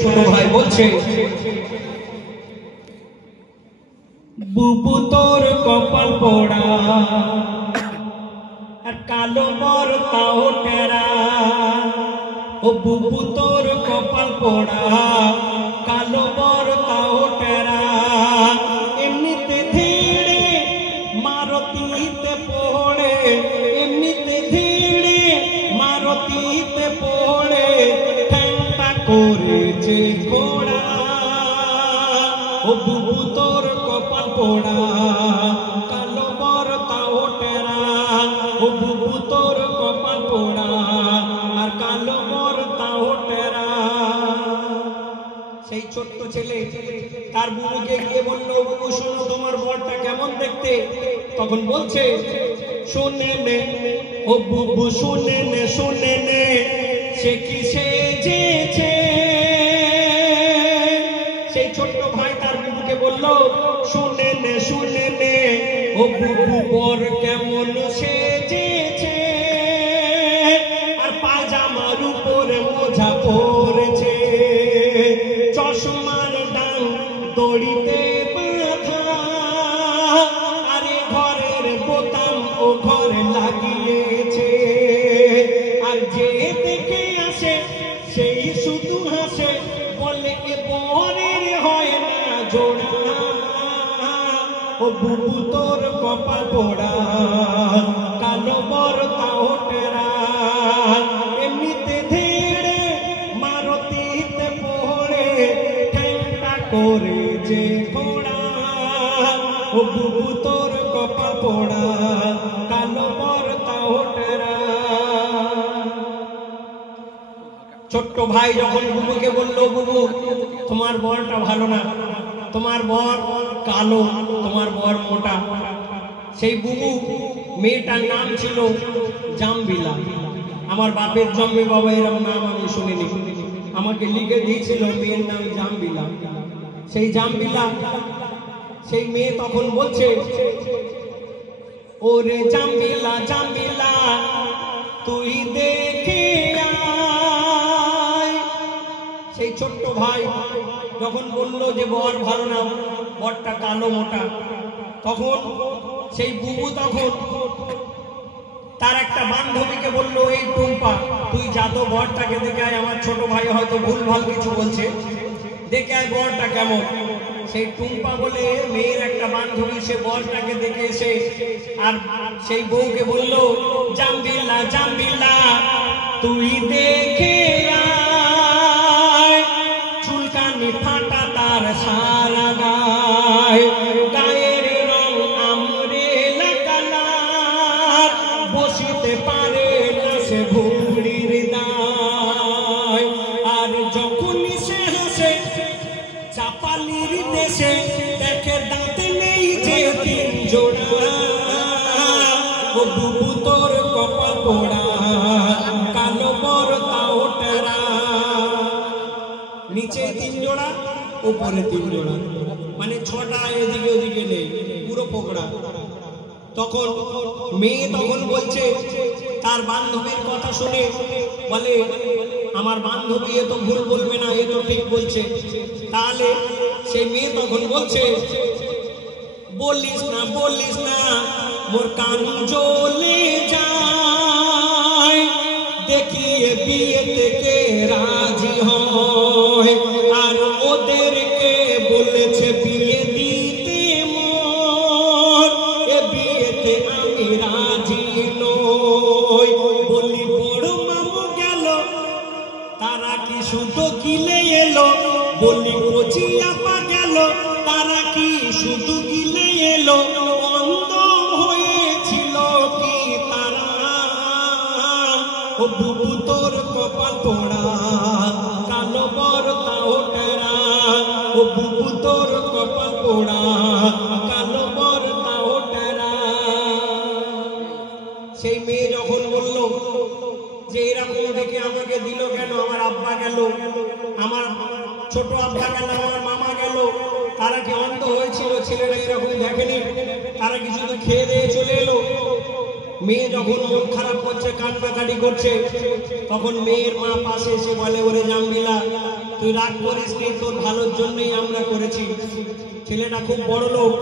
ছোট ভাই বলছে, বুবু তোর কপাল পোড়া আর কালো বর তাও টেরা। ও বুবু তোর কপাল পোড়া কালো বর তাও টেরা। এমনিতে ধীরে মারতিতে পড়ে, এমনিতে ধীরে মারতিতে পড়ে ঠ্যাংটা করেছে ঘোড়া। ও বুবু তোর কপাল পোড়া কালো বর তাও টেরা। ও বুবু তোর কপাল পোড়া আর কালো বর তাও টেরা। সেই ছোট্ট ছেলে তার বুবুকে গিয়ে বলল, বুবু শোনো তোমার বরটা কেমন দেখতে? তখন বলছে, শুনে নে ও বুবু শুনে নে, শুনে নে সে কি সেজেছে। সেই ছোট্ট ভাই তার বুবুকে বলল, শুনে নে শুনে নে ও বুবু বর কেমন সেজেছে। আর পাজামার উপরে মোজা পরেছে, চশমার ডাং দড়িতে বাঁধা। আরে ঘরের বোতাম ও ঘরে লাগিয়েছে। আর যে দেখে আসে সেই শুধু হাসে, বলে এ বরের হয় না জোড়া। ও বুবু তোর কপাল পোড়া কালো বর তাও টেরা। এমনিতে ধীরে মারতিতে পড়ে ঠ্যাংটা করে যে ঘোড়া। ও বুবু তোর কপাল পোড়া কালো বর তাও টেরা। ছোট্ট ভাই যখন বুবুকে বলল, বুবু তোমার বরটা ভালো না, তোমার বর কালো, তোমার বর মোটা। সেই বুবু মেয়েটার নাম ছিল জামবিলা। আমার বাপের জন্মে বাবা এরকম নাম আমি শুনিনি, আমাকে লিখে দিয়েছিল মেয়ের নাম জামবিলা। সেই জামবিলা, সেই মেয়ে তখন বলছে, ওরে জামবিলা জামবিলা তুই দেখে আয়। সেই ছোট্ট ভাই যখন বলল যে বর ভালো না, বরটা কালো মোটা, তখন সেই বুবু তখন তার একটা বান্ধবীকে বলল, এই টুম্পা তুই যা তো বরটাকে দেখে আয়, আমার ছোট ভাই হয়তো ভুলভাল কিছু বলছে, দেখে আয় বরটা কেমন। সেই টুম্পা বলে মেয়ের একটা বান্ধবী সে বরটাকে দেখে এসে আর সেই বউকে বলল, জামবিলা জামবিলা তুই দেখে আয়। চুলকানি ফাটা তার সারা গায়, গায়ের রং আমরেলা কালার, বসিতে পারে না সে ভুঁড়ির দায়। আর যখনই সে হাসে চাপালির দেশে, দেখে দাঁত নেই যে তিন জোড়া। ও বুবু তোর কপাল পোড়া কালো বর তাও টেরা। নিচে তিন জোড়া উপরে তিন জোড়া, মানে ছটা এদিকে ওদিকে নেই, পুরো পোকড়া। তখন মেয়ে তখন বলছে তার বান্ধবীর কথা শুনে, বলে আমার বান্ধবী এ তো ভুল বলবে না, এ তো ঠিক বলছে। তাহলে সেই মেয়ে তখন বলছে, বলিস না বলিস না মোর কান জ্বলে যায়, দেখিয়ে বিয়ে থেকে রাজি হয়। আর ওদেরকে বলেছে বিয়ে দিতে মোর, এ বিয়েতে আমি রাজি নই। বলি বড় মামু গেল তারা কি শুধু গিলে এলো, বলি কচি আপা গেল তারা কি শুধু গিলে এলো। অন্ধ হয়েছিল কি তারা? ও বুবু তোর কপাল পোড়া কালো বর তাও টেরা। ও বুবু তোর কপাল পোড়া কালো বর তাও টেরা। সেই মেয়ে যখন বলল যে এরকম দেখে আমাকে দিল কেন, আমার আব্বা গেল, আমার ছোট আব্বা গেল, আমার মামা গেল, তারা কি অন্ধ হয়েছিল? ছেলেরা এরকম দেখেনি, তারা কি শুধু খেয়ে দিয়ে চলে এলো? মেয়ে যখন মন খারাপ করছে, কান্নাকাটি করছে, তখন মেয়ের মা পাশে এসে বলে, ওরে জামবিলা তুই রাগ করিস নি, তোর ভালোর জন্যই আমরা করেছি। ছেলেটা খুব বড় লোক,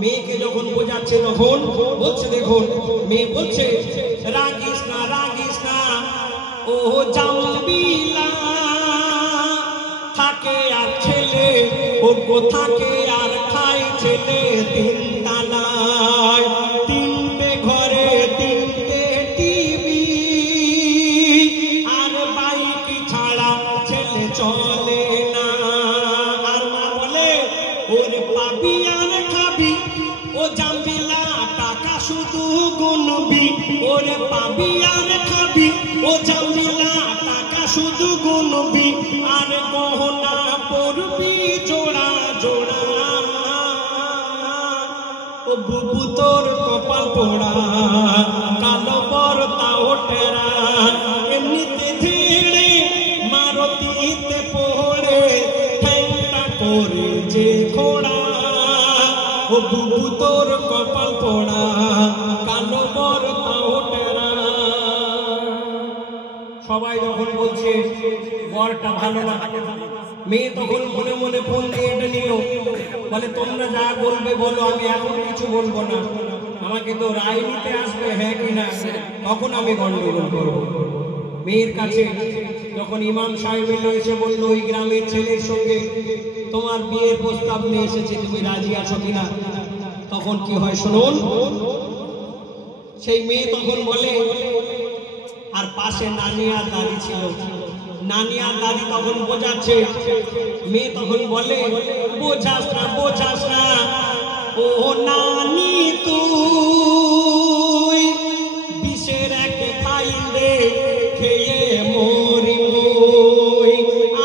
মেয়েকে যখন বোঝাচ্ছে তখন বলছে, দেখুন মেয়ে বলছে, রাগিস না ও জাম্বিলা, থাকে আর ছেলে ও থাকে আর খায় ছেলে তিন তালায়, তিনটে ঘরে তিনটে টিভি, আর বাইক ছাড়া ছেলে চলে না। আর মা বলে, ওর পাবি আর খাবি ও জাম্বিলা, টাকা শুধু গুনবি, ওরে পাবি আর খাবি ও জাম্বিলা, টাকা শুধু গুনবি, আর গহনা পরবি জোড়া জোড়া। ও বুবু তোর কপাল পোড়া, কালো বরতা ওঠেরা, এমনিতে ধীরে মারতিতে পড়ে ঠ্যাংটা করে যে খোড়া। ও বুবু তোর কপাল পোড়া, কালো বরতা ওঠেরা। সবাই যখন বলছে বরটা ভালো না, মেয়ে তখন মনে মনে ফোন দিয়ে এটা নিল, বলে তোমরা যা বলবে বলো, আমি এখন কিছু বলবো না, আমাকে তো রায় নিতে আসবে হ্যাঁ কিনা, তখন আমি গন্ডগোল করবো। মেয়ের কাছে যখন ইমাম সাহেব এলো, এসে বললো ওই গ্রামের ছেলের সঙ্গে তোমার বিয়ের প্রস্তাব নিয়ে এসেছে, তুমি রাজি আছো কিনা, তখন কি হয় শুনুন। সেই মেয়ে তখন বলে, আর পাশে নানি আর দাদি ছিল, নানি আর দাদি তখন বোঝাচ্ছে, মেয়ে তখন বলে, বোঝাস না ও নানি, তুই বিষের এক ফাইলে খেয়ে মরি মই,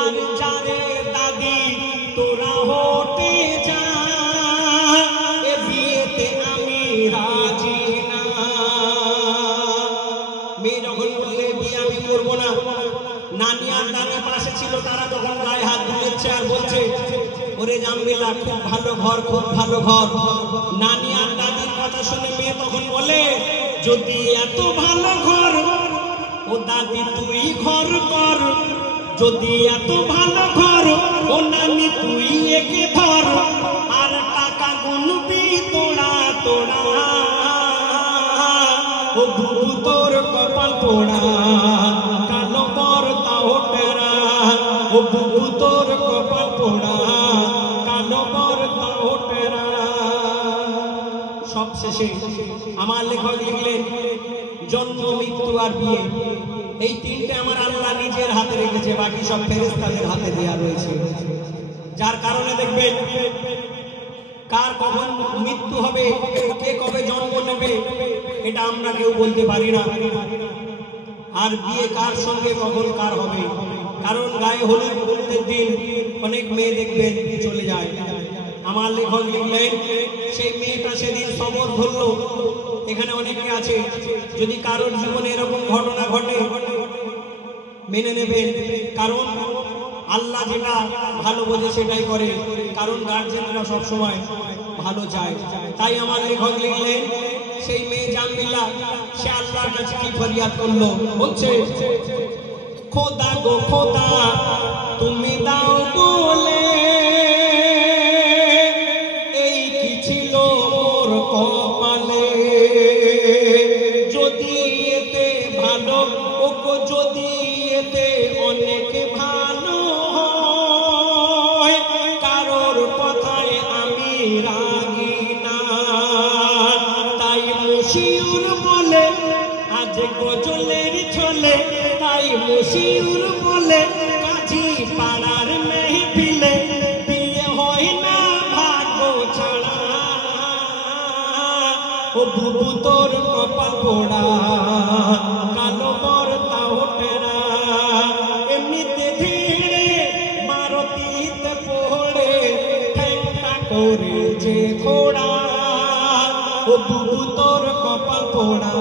আর যারে দাদি তোরা হতে যা, এ বিয়েতে আমি রাজি না। মেয়ে যখন বললে বিয়ে আমি করবো না, নানি আর দাদি পাশে ছিল, তারা যখন গায়ে হাত ধুয়েছে আর বলছে, ওরে জাম্বিলা খুব ভালো ঘর, খুব ভালো ঘর। নানি আর দাদির কথা শুনে মেয়ে তখন বলে, যদি এত ভালো ঘর ও দাদি তুই ঘর কর, যদি এত ভালো ঘর ও নানি তুই একে ধর, আর টাকা গুনবি তোড়া তোড়া। ও বুবু তোর কপাল পোড়া, কালো বরতা ওঠেরা। ও বুবু তোর কপাল পোড়া, কালো বরতা ওঠেরা। সব শেষে আমার লেখক লিখলেন, জন্ম মৃত্যু আর বিয়ে, এই তিনটে আমার আল্লাহ নিজের হাতে রেখেছে, বাকি সব ফেরেশতাদের হাতে দেওয়া রয়েছে। যার কারণে দেখবেন কার কখন মৃত্যু হবে, কে কবে জন্ম নেবে, এটা আমরা কেউ বলতে পারি না। আর বিয়ে কার সঙ্গে কখন কার হবে, কারণ গায়ে হলুদের দিন অনেক মেয়ে দেখবেন চলে যায়। আমার লেখক লিখলেন, সেই মেয়েটা সেদিন সবর ধরলো। এখানে অনেকে আছে, যদি কারোর জীবনে এরকম ঘটনা ঘটে মেনে নেবেন, কারণ আল্লাহ যেটা ভালো বোঝে সেটাই করে, কারণ গার্জেনরা সবসময় ভালো চায়। তাই আমার লেখক লিখলেন, সেই মেয়ে জাম্বিলা সে আল্লাহর কাছে কি ফরিয়াদ করলো, বলছে, খোদা গো খোদা তুমি দাও বলে, এই কি ছিল মোর কপালে, যদি এতে ভালো ও গো, যদি এতে অনেক ভালো হয়, কারোর কথায় আমি রাগি না। তাই মশিউর বলে আজ গজলের ছলে, তাই মশিউর বলে কাজী পাড়ার মেহফিলে, বিয়ে হয় না ভাগ্য ছাড়া। ও বুবু তোর কপাল পোড়া, কালো বরতা ওঠেরা, এমনিতে ধীরে মারতিতে পড়ে ঠ্যাংটা করে যে খোড়া। ও বুবু তোর কপাল পোড়া,